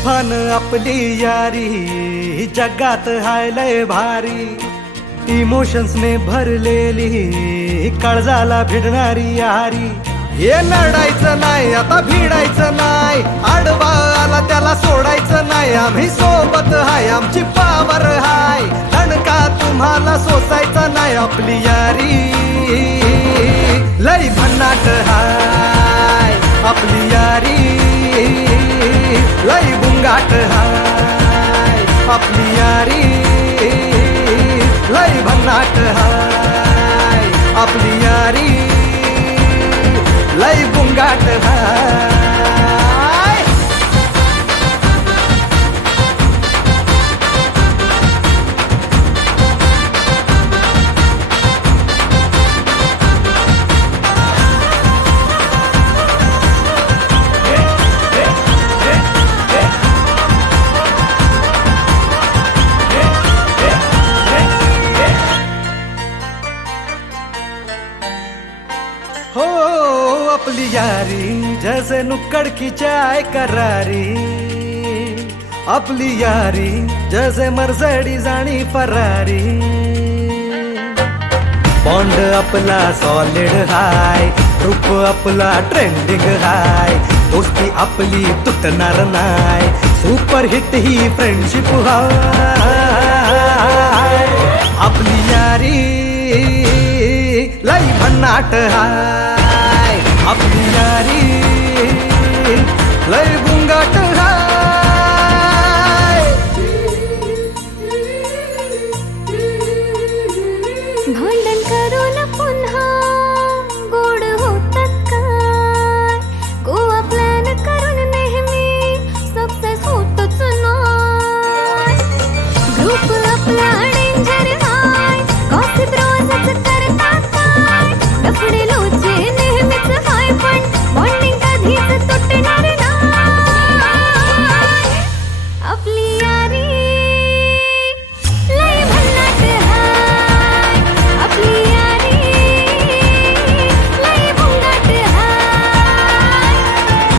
तुफान आपली यारी जगात हाय लय भारी, इमोशन्स ने भरलेली काळजाला भिडणारी यारी. हे लढायचं नाही आता भिडायचं नाही, आडवा आला त्याला सोडायचं नाही. आम्ही सोबत हाय आमची पावर हाय, दणका तुम्हाला सोसायचा नाही. आपली यारी लय भन्नाट हाय, आपली यारी लय बुंगाट हाय. आपली यारी लय भन्नाट हाय, आपली यारी लय बुंगाट हाय. हो अपनी यारी जैसे नुक्कड़ की चाय करारी, अपनी यारी जैसे मर्सिडीज आणि फरारी. बॉन्ड आपला सॉलिड हाय, रूप आपला ट्रेंडिंग हाय, दोस्ती आपली तुटणार नाय, सुपर हिट ही फ्रेंडशिप हाय. आपली यारी लय भन्नाट हाय, आपली यारी लय बुंगाट हाय. भांडण करून पुन्हा गोड होतात काय, गोवा प्लॅन करून नेहमी सक्सेस होतच नाही. ग्रुप आपला